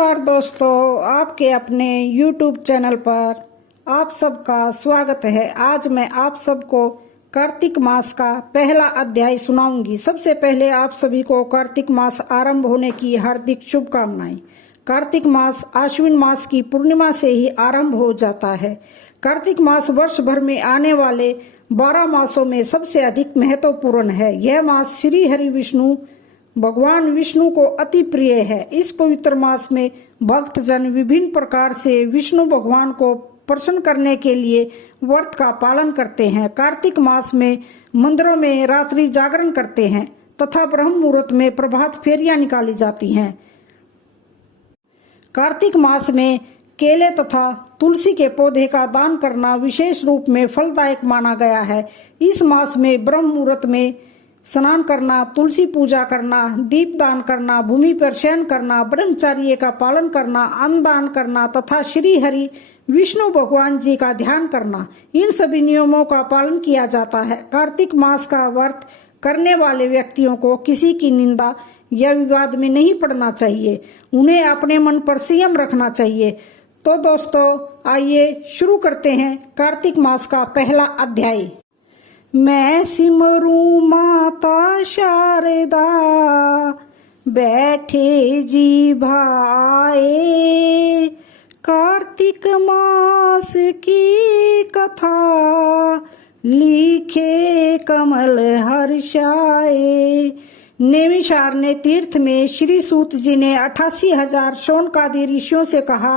नमस्कार दोस्तों, आपके अपने YouTube चैनल पर आप सबका स्वागत है। आज मैं आप सबको कार्तिक मास का पहला अध्याय सुनाऊंगी। सबसे पहले आप सभी को कार्तिक मास आरंभ होने की हार्दिक शुभकामनाएं। कार्तिक मास आश्विन मास की पूर्णिमा से ही आरंभ हो जाता है। कार्तिक मास वर्ष भर में आने वाले 12 मासों में सबसे अधिक महत्वपूर्ण है। यह मास श्री हरि विष्णु भगवान विष्णु को अति प्रिय है। इस पवित्र मास में भक्तजन विभिन्न प्रकार से विष्णु भगवान को प्रसन्न करने के लिए व्रत का पालन करते हैं। कार्तिक मास में मंदिरों में रात्रि जागरण करते हैं तथा ब्रह्म मुहूर्त में प्रभात फेरियां निकाली जाती हैं। कार्तिक मास में केले तथा तुलसी के पौधे का दान करना विशेष रूप में फलदायक माना गया है। इस मास में ब्रह्म मुहूर्त में स्नान करना, तुलसी पूजा करना, दीप दान करना, भूमि पर शयन करना, ब्रह्मचर्य का पालन करना, अन्न दान करना तथा श्री हरि विष्णु भगवान जी का ध्यान करना, इन सभी नियमों का पालन किया जाता है। कार्तिक मास का व्रत करने वाले व्यक्तियों को किसी की निंदा या विवाद में नहीं पड़ना चाहिए। उन्हें अपने मन पर संयम रखना चाहिए। तो दोस्तों, आइए शुरू करते हैं कार्तिक मास का पहला अध्याय। मैं सिमरू माता शारदा, बैठे जी भाए, कार्तिक मास की कथा, लिखे कमल हर्षाए। नैमिषारण्य तीर्थ में श्री सूत जी ने 88,000 शौनकादि ऋषियों से कहा,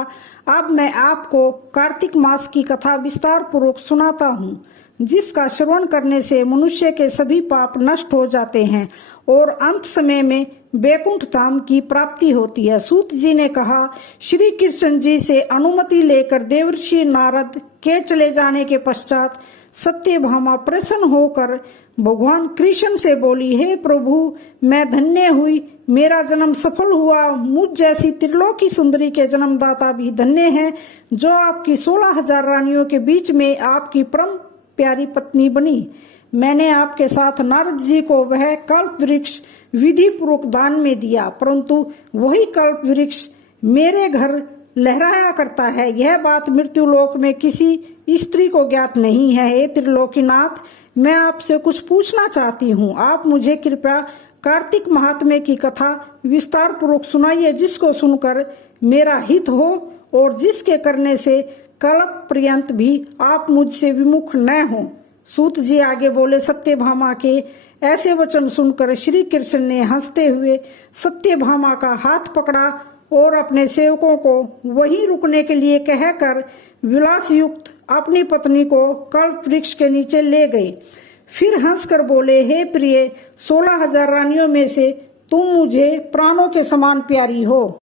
अब मैं आपको कार्तिक मास की कथा विस्तार पूर्वक सुनाता हूँ, जिसका श्रवण करने से मनुष्य के सभी पाप नष्ट हो जाते हैं और अंत समय में बैकुंठ धाम की प्राप्ति होती है। सूत जी ने कहा, श्री कृष्ण जी से अनुमति लेकर देवर्षि नारद के चले जाने के पश्चात सत्यभामा प्रसन्न होकर भगवान कृष्ण से बोली, हे प्रभु, मैं धन्य हुई, मेरा जन्म सफल हुआ। मुझ जैसी त्रिलोकी सुंदरी के जन्मदाता भी धन्य हैं, जो आपकी 16,000 रानियों के बीच में आपकी परम प्यारी पत्नी बनी। मैंने आपके साथ नारद जी को वह कल्प वृक्ष विधि पूर्वक दान में दिया, परंतु वही कल्प वृक्ष मेरे घर लहराया करता है। यह बात मृत्युलोक में किसी स्त्री को ज्ञात नहीं है। हे त्रिलोकीनाथ, मैं आपसे कुछ पूछना चाहती हूँ। आप मुझे कृपया कार्तिक महात्म्य की कथा विस्तार पूर्वक सुनाइए, जिसको सुनकर मेरा हित हो और जिसके करने से कल्प पर्यंत भी आप मुझसे विमुख न हो। सूत जी आगे बोले, सत्यभामा के ऐसे वचन सुनकर श्री कृष्ण ने हंसते हुए सत्यभामा का हाथ पकड़ा और अपने सेवकों को वहीं रुकने के लिए कहकर विलास युक्त अपनी पत्नी को कल्प वृक्ष के नीचे ले गए। फिर हंसकर बोले, हे प्रिय, 16,000 रानियों में से तुम मुझे प्राणों के समान प्यारी हो।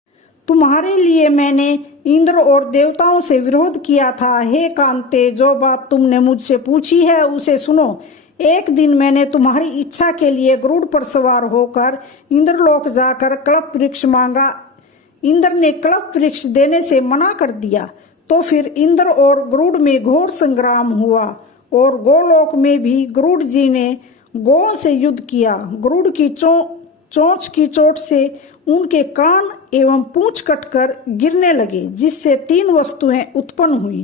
तुम्हारे लिए मैंने इंद्र और देवताओं से विरोध किया था। हे कांते, जो बात तुमने मुझसे पूछी है उसे सुनो। एक दिन मैंने तुम्हारी इच्छा के लिए गरुड़ पर सवार होकर इंद्रलोक जाकर कल्प वृक्ष मांगा। इंद्र ने कल्प वृक्ष देने से मना कर दिया। तो फिर इंद्र और गरुड़ में घोर संग्राम हुआ और गोलोक में भी गरुड़ जी ने गौ से युद्ध किया। गरुड़ की चोंच की चोट से उनके कान एवं पूंछ कटकर गिरने लगे, जिससे 3 वस्तुएं उत्पन्न हुई।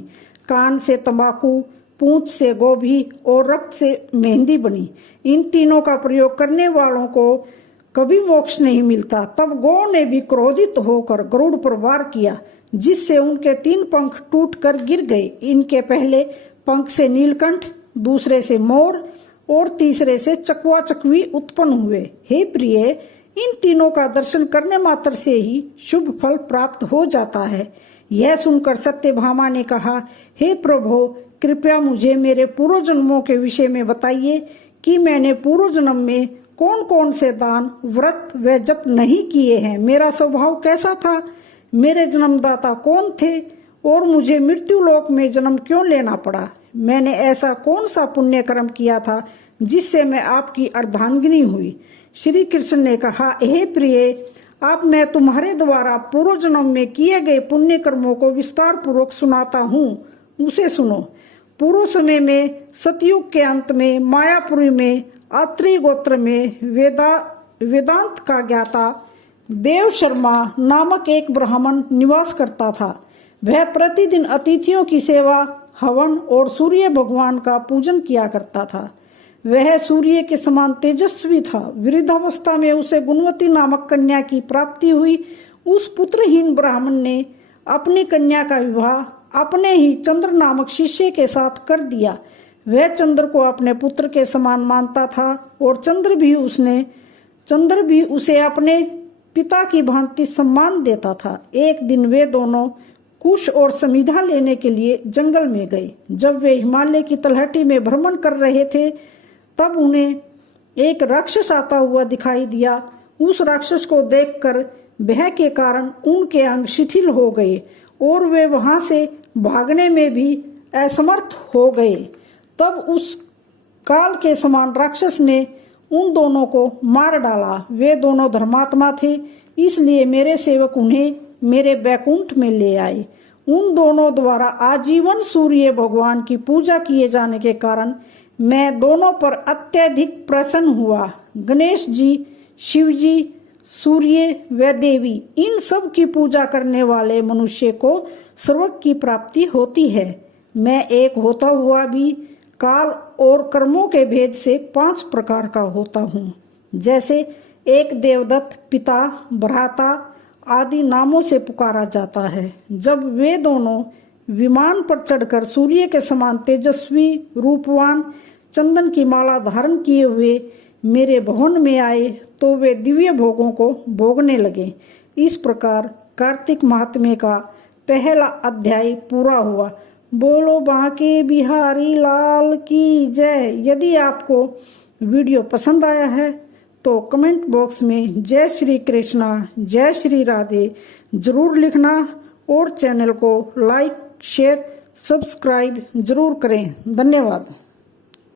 कान से तंबाकू, पूंछ से गोभी और रक्त से मेहंदी बनी। इन तीनों का प्रयोग करने वालों को कभी मोक्ष नहीं मिलता। तब गौ ने भी क्रोधित होकर गरुड़ पर वार किया, जिससे उनके 3 पंख टूटकर गिर गए। इनके पहले पंख से नीलकंठ, दूसरे से मोर और तीसरे से चकवा चकवी उत्पन्न हुए। हे प्रिय, इन तीनों का दर्शन करने मात्र से ही शुभ फल प्राप्त हो जाता है। यह सुनकर सत्यभामा ने कहा, हे प्रभु, कृपया मुझे मेरे पूर्व जन्मों के विषय में बताइए कि मैंने पूर्व जन्म में कौन कौन से दान, व्रत व जप नहीं किए हैं। मेरा स्वभाव कैसा था, मेरे जन्मदाता कौन थे और मुझे मृत्युलोक में जन्म क्यों लेना पड़ा। मैंने ऐसा कौन सा पुण्य कर्म किया था जिससे मैं आपकी अर्धांगिनी हुई। श्री कृष्ण ने कहा, हे प्रिय, अब मैं तुम्हारे द्वारा पूर्व जन्म में किए गए पुण्य कर्मों को विस्तार पूर्वक सुनाता हूँ, उसे सुनो। पूर्व समय में सतयुग के अंत में मायापुरी में अत्रि गोत्र में वेदांत का ज्ञाता देव शर्मा नामक एक ब्राह्मण निवास करता था। वह प्रतिदिन अतिथियों की सेवा, हवन और सूर्य भगवान का पूजन किया करता था। वह सूर्य के समान तेजस्वी था। वृद्धावस्था में उसे गुणवती नामक कन्या की प्राप्ति हुई। उस पुत्रहीन ब्राह्मण ने अपनी कन्या का विवाह अपने ही चंद्र नामक शिष्य के साथ कर दिया। वह चंद्र को अपने पुत्र के समान मानता था और चंद्र भी उसे अपने पिता की भांति सम्मान देता था। एक दिन वे दोनों कुश और समिधा लेने के लिए जंगल में गए। जब वे हिमालय की तलहटी में भ्रमण कर रहे थे तब उन्हें एक राक्षस आता हुआ दिखाई दिया। उस राक्षस को देखकर भय के कारण उनके अंग शिथिल हो गए और वे वहां से भागने में भी असमर्थ हो गए। तब उस काल के समान राक्षस ने उन दोनों को मार डाला। वे दोनों धर्मात्मा थे, इसलिए मेरे सेवक उन्हें मेरे बैकुंठ में ले आए। उन दोनों द्वारा आजीवन सूर्य भगवान की पूजा किए जाने के कारण मैं दोनों पर अत्यधिक प्रसन्न हुआ। गणेश जी, शिव जी, सूर्य व देवी, इन सब की पूजा करने वाले मनुष्य को स्वर्ग की प्राप्ति होती है। मैं एक होता हुआ भी काल और कर्मों के भेद से 5 प्रकार का होता हूँ। जैसे एक देवदत्त, पिता, भ्राता आदि नामों से पुकारा जाता है। जब वे दोनों विमान पर चढ़कर सूर्य के समान तेजस्वी, रूपवान, चंदन की माला धारण किए हुए मेरे भवन में आए तो वे दिव्य भोगों को भोगने लगे। इस प्रकार कार्तिक महात्म्य का पहला अध्याय पूरा हुआ। बोलो बांके बिहारी लाल की जय। यदि आपको वीडियो पसंद आया है तो कमेंट बॉक्स में जय श्री कृष्णा, जय श्री राधे जरूर लिखना और चैनल को लाइक, शेयर, सब्सक्राइब जरूर करें। धन्यवाद।